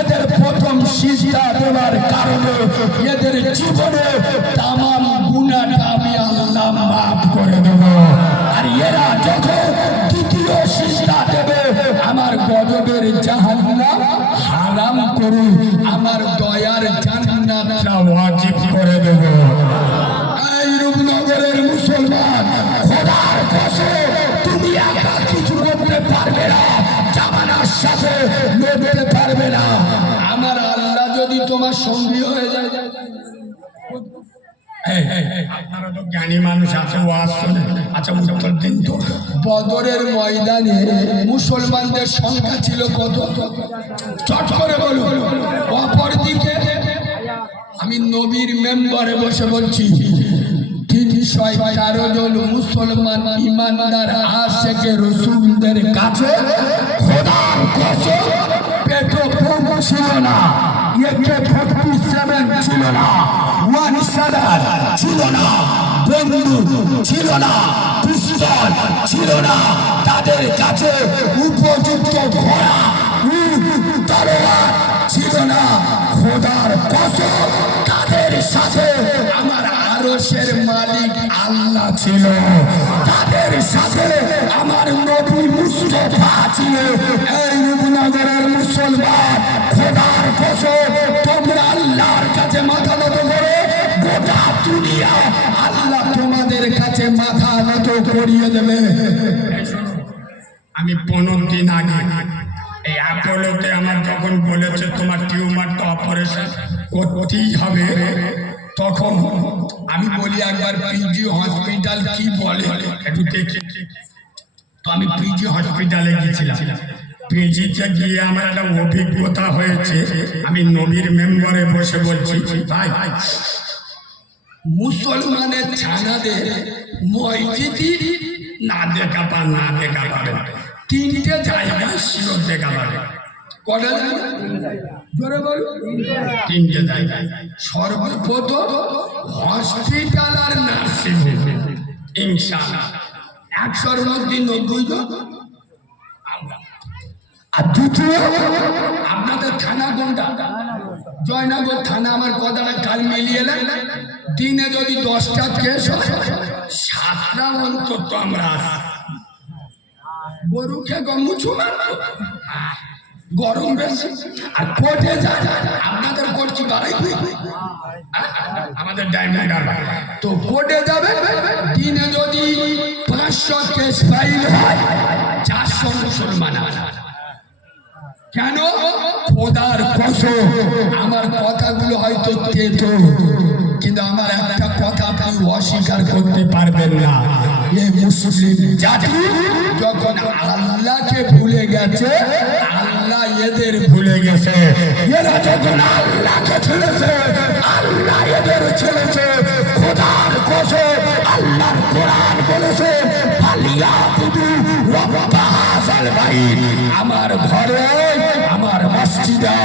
এদের প্রথম সিজদা দেওয়ার কারণে এদের জীবনে তামাম যদি সঙ্গী হয়ে যায়। এই, এই, এই, আপনারা তো জ্ঞানী মানুষ আছে ওয়াজ শোনে আচ্ছা উত্তর দিন তো। বদরের ময়দানে মুসলমানদের সংখ্যা ছিল কত? চট করে বলুন। অপরদিকে আমি নবীর মেম্বারে বসে বলছি তিনশো তেরো জন মুসলমান ইমানদার আশেকে রসুলদের কাছে খোদার পেটো ছিল না। একে ফোর্টি ছিল না। ওয়ান সেভেন ছিল না। বন্ধু ছিল না। পিস্তল ছিল না। তাদের কাছে উপযুক্ত ঘোড়া তলোয়ার ছিল না। খোদার কসম, তাদের সাথে আমার আরশের মালিক আল্লাহ ছিল। তাদের সাথে আমার নবী মুস্তফা ছিল। এই রূপনগরের মুসলমান, খোদার কসম তোমরা আল্লাহর কাছে মাথা নত করো, গোটা দুনিয়া আল্লাহ তোমাদের কাছে মাথা নত করিয়ে দেবে। আমি পনেরো দিন আগে এই অ্যাপোলোতে আমার যখন বলেছে তোমার টিউমারটা অপারেশন করতেই হবে তখন আমি বলি একবার পিজি হসপিটাল কি বলে? একটু দেখি। তো আমি পিজি হসপিটালে গিয়েছিলাম। পিজিতে গিয়ে আমার একটা অভিজ্ঞতা হয়েছে। আমি নবীর মেম্বারে বসে বলছি, ভাই, মুসলমানের ছানাদের মসজিদি না দেখা পান না দেখা পাবেন। তিনটে জায়গা জায়গায় শিরোর দেখা পাবেন। কটা জোরে বলো। তিনটে জায়গায় সর্বপ্রথম হসপিটাল আর নার্সিং ইনশাআল্লাহ। একশোর মধ্যে নব্বই জন। আর দ্বিতীয় আপনাদের থানা কোনটা? জয়নগর থানা। আমার কথাটা কাল মিলিয়ে দিনে যদি দশটা কেস সাতটা অন্তত আমরা। গরুকে গমুছু গরম বেশি। আর কোর্টে যান, আপনাদের কোর্ট কি বাড়াই আমাদের হারবার তো কোর্টে যাবে, দিনে যদি পাঁচশো কেস ফাইল হয়, চারশো মুসলমান কেন? খোদার কসম, আমার কথাগুলো হয়তো তেতো, কিন্তু আমার একটা কথা আপনি অস্বীকার করতে পারবেন না। এ মুসলিম জাতি যখন আল্লাহকে ভুলে গেছে এদের ভুলে গেছে। এরা যখন আল্লাহকে ছেড়েছে আল্লাহ এদের ছেড়েছে। খোদার কসম আল্লাহর কোরআন বলেছে আলিয়া বুদু রব্বা হাসাল ভাই আমার ঘরে আমার মসজিদে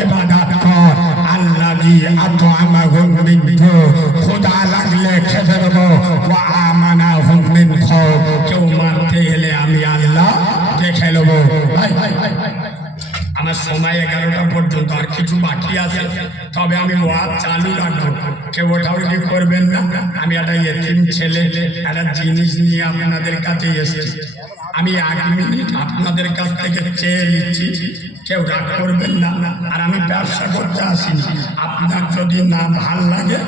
এবাদাত কর। আল্লাহ দি আতো আমাহুম মিন জু খোদা লাগলে খেতে দেবো। ওয়া আমানা হুম মিন খৌফ কেউ মারতে এলে আমি আল্লাহ দেখে নেব। ভাই ভাই, ভাই। আমার সময় এগারোটা পর্যন্ত আর কিছু বাকি আছে। তবে আমি ওয়াজ চালু রাখব। কেউ ওঠাও কি করবেন না? আমি একটা এতিম ছেলে, একটা জিনিস নিয়ে আপনাদের কাছে এসেছি। আমি এক মিনিট আপনাদের কাছ থেকে চেয়ে নিচ্ছি, কেউ রাগ করবেন না। আর আমি ব্যবসা করতে আসিনি। আপনার যদি না ভালো লাগে,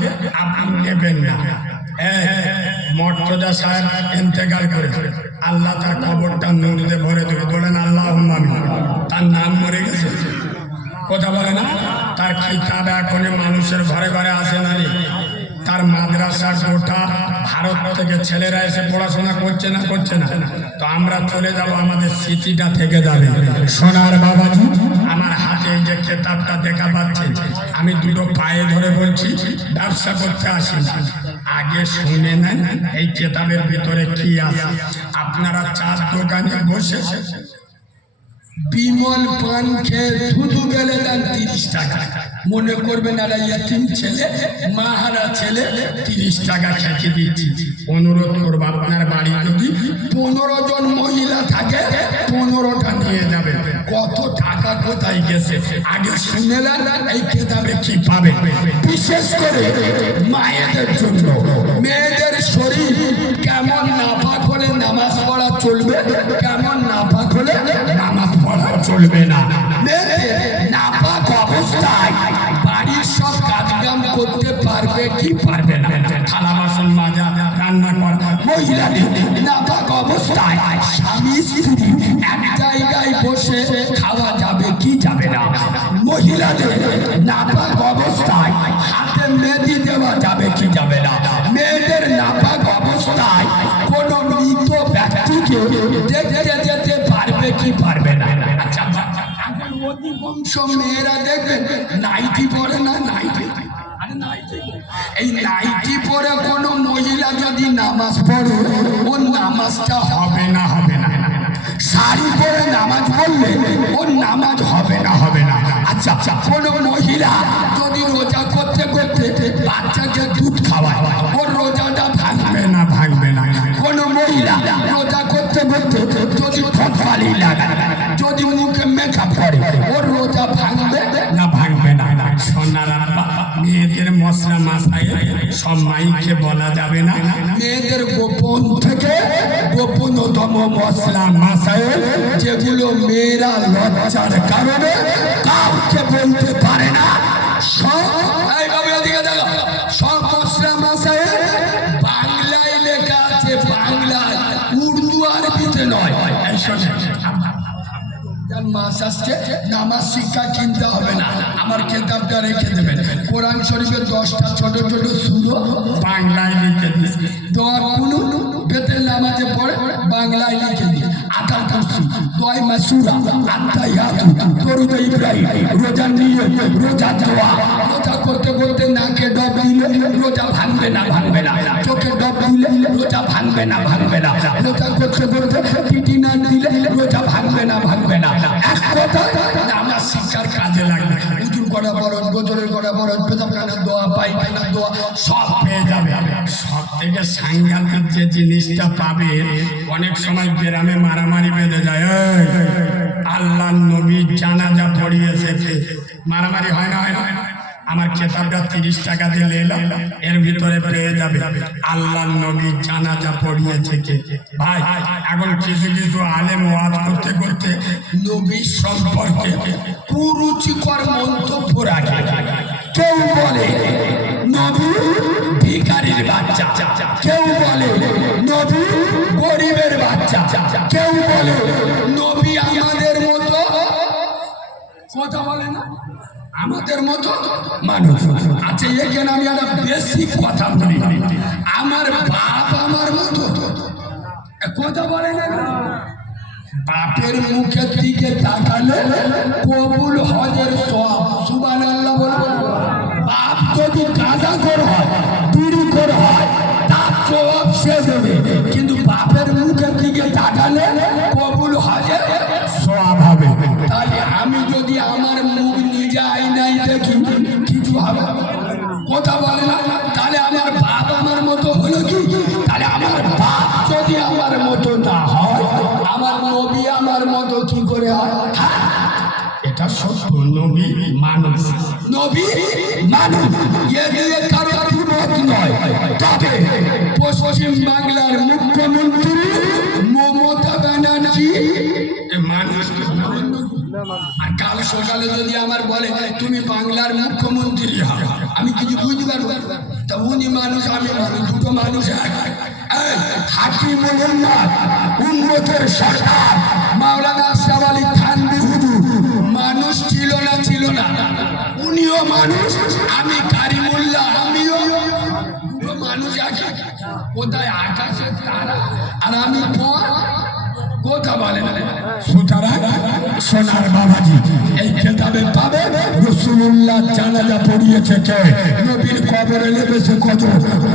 আপনি মর্তজা সাহেব ইন্তেকাল করে। আল্লাহ তার খবরটা নুরতে ভরে দেবে। বলেন আল্লাহ তার নাম মরে গেছে। কথা বলে না? তার কিতাব এখন মানুষের ঘরে ঘরে আসে না তার মাদ্রাসার গোটা ভারত থেকে ছেলেরা এসে পড়াশোনা করছে না করছে না। তো আমরা চলে যাব আমাদের স্মৃতিটা থেকে যাবে। সোনার বাবাজি, আমার হাতে যে কেতাবটা দেখা পাচ্ছে আমি দুটো পায়ে ধরে বলছি, ব্যবসা করতে আসি। আগে শুনে নেন এই কেতাবের ভিতরে কি আছে। আপনারা চার দোকানে বসে বিমল পান খেয়ে থুতু গেলে দেন তিরিশ টাকা। মনে করবেন তিন ছেলে, মাহারা ছেলে, তিরিশ টাকা খেতে দিচ্ছি। অনুরোধ করব, আপনার বাড়ি যদি পনেরো জন মহিলা থাকে, পনেরোটা নিয়ে যাবে। কত টাকা কোথায় গেছে? আগে শুনেলেন এই কেতাবে কি পাবে? বিশেষ করে মায়েদের জন্য। মেয়েদের শরীর কেমন নাপাক হলে নামাজ পড়া চলবে, কেমন নাপাক হলে নামাজ পড়া চলবে না। মেয়েদের থালা বাসন মাজা, রান্না করা অবস্থায় স্বামী স্ত্রী এক জায়গায় বসে খাওয়া যাবে কি যাবে না? মহিলাদের নাপাক অবস্থায় হাতে দেওয়া যাবে কি যাবে না? মেয়েদের নাপাক অবস্থায় কোন মৃত ব্যক্তিকে দেখতে যেতে পারবে কি পারবে না? আচ্ছা অধিকাংশ মেয়েরা দেখবেন নাইটি পরে না নাইটি? এই নাইটি পরে কোনো মহিলা যদি নামাজ পড়ে ওর নামাজটা হবে না হবে না। শাড়ি পরে নামাজ পড়লে ওর নামাজ হবে না হবে না। আচ্ছা কোনো মহিলা যদি রোজা করতে করতে বাচ্চাকে দুধ খাওয়ায় ওর রোজাটা ভাঙবে না ভাঙবে না। কোনো মহিলা মশলা মাসায়, যেগুলো মেয়েরা লজ্জার কারণে কাউকে বলতে পারে না। সব সব মশলা মাসায়, বাংলায় লেখা আছে বাংলায়। উর্দু আরবিতে নয়। মাস আসছে, নামাজ শিক্ষা কিনতে হবে না। আমার কেতাবটা রেখে দেবেন। কোরআন শরীফের দশটা ছোট ছোট সুরো বাংলায় লিখে দিছি দোয়া বাংলায় লিখে দিই আটা কুরসি দোয়াই মাসুরা আত্মা ইয়াতু দরুদ ইব্রাহিম, রোজা নিয়ে, রোজা দোয়া। রোজা করতে করতে নাকে ডব দিলে, রোজা ভাঙবে না ভাঙবে না। চোখে ডব দিলে, রোজা ভাঙবে না ভাঙবে না। রোজা করতে করতে পিটি না দিলে, রোজা ভাঙবে না ভাঙবে না। এক কথা, নামাজ শিক্ষার কাজে লাগবে। উজুর করা বরজ গোজরের করা বরজ পেতাবখানার দোয়া পায়খানার দোয়া, সব পেয়ে যাবে। থেকে সাংঘাতিক যে জিনিসটা পাবে, অনেক সময় গ্রামে মারামারি বেঁধে যায় আল্লাহ নবী জানাজা পড়িয়েছে মারামারি হয় না হয় না। আমার খেতাবটা তিরিশ টাকা দিলে এলো এর ভিতরে পেয়ে যাবে, আল্লাহ নবী জানাজা পড়িয়েছে ভাই, এখন কিছু কিছু আলেম ওয়াজ করতে করতে নবী সম্পর্কে কুরুচিকর মন্তব্য রাখে। কেউ বলে নবী ভিখারির বাচ্চা। কেউ বলে, নবী গরিবের বাচ্চা। কেউ বলে, নবী আমাদের মতো কথা বলে না, আমাদের মতো মানুষ। আচ্ছা এখানে আমি একটা বেশি কথা বলি। আমার বাপ আমার মতো। কথা বলে না বাপের মুখের দিকে তাকালে কবুল হজের সব সুবান আল্লাহ বলবে বাপ যদি গাঁজা কর হয় বিড়ি কর হয় তার জবাব সে দেবে। কিন্তু বাপের মুখের দিকে তাকালে কবুল হজের সব হবে। তাহলে আমি যদি আমার মুখ নিজে আইনাই দেখি কিছু হবে কথা বলে না। তাহলে আমার বাপ আমার মতো হলো কি? তাহলে আমার বাপ যদি আমার মতো না হয় আমার নবী আমার মতো কি করে হয়? হ্যাঁ, এটা সত্য। নবী মানুষ। নবী মানুষ এ কারও দ্বিমত নয়। তবে পশ্চিম বাংলার মুখ্যমন্ত্রী মমতা ব্যানার্জি আর কাল সকালে যদি আমার বলে তুমি বাংলার মুখ্যমন্ত্রী হও আমি কিছু বুঝতে পারব? তা উনি মানুষ আমি মানুষ দুটো মানুষ এক। এই, হাকিম উন্নতের সরকার মাওলানা আশরাফ মানুষ, আমি কারিমুল্লাহ, আমিও। মানুষ এক কোথায় আকাশের তারা? আর আমি পর? কথা বলে সুতরাং সোনার বাবাজি, এই খেতাবে পাবে? রসুল্লাহ জানাজা পড়িয়েছে কে? নবীর কবরে নেমেছে কত?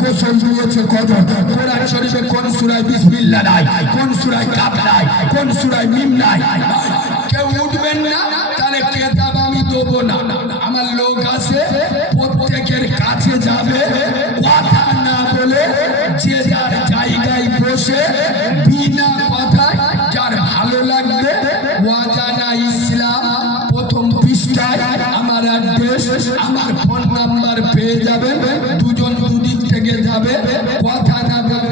গোসল দিয়েছে কত? কোরআন শরীফে কোন সুরায় বিসমিল্লাহ নাই? কোন সুরায় কাপ নাই? কোন সুরায় মিম নাই? কেউ উঠবেন না, তাহলে খেতাব আমি দেবো না। লোক প্রত্যেকের কাছে যাবে। কথা না বলে যে যার জায়গায় বসে, বিনা কথায় যার ভালো লাগবে ওয়াজানা ইসলাম, প্রথম পৃষ্ঠায় আমার অ্যাড্রেস, আমার ফোন নাম্বার পেয়ে যাবেন, দুজন দুদিক থেকে যাবে, কথা না বলে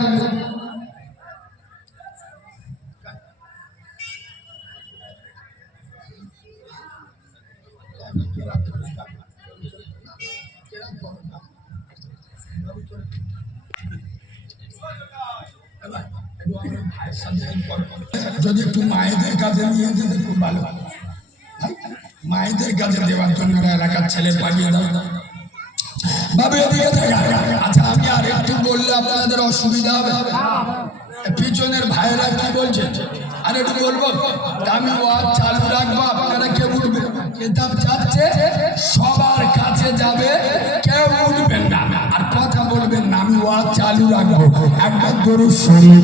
যদি একটু মায়েদের কাছে নিয়ে যেতে খুব ভালো। মায়েদের কাছে দেওয়ার জন্য এলাকার ছেলে পাঠিয়ে দাও। আচ্ছা আমি আর একটু বললে আপনাদের অসুবিধা হবে। পিছনের ভাইয়েরা কি বলছে? আর একটু বলব আমি চালু রাখব, আপনারা কেউ উঠবে? সবার কাছে যাবে। আমি চালু রাখব। একটা গরু শরীর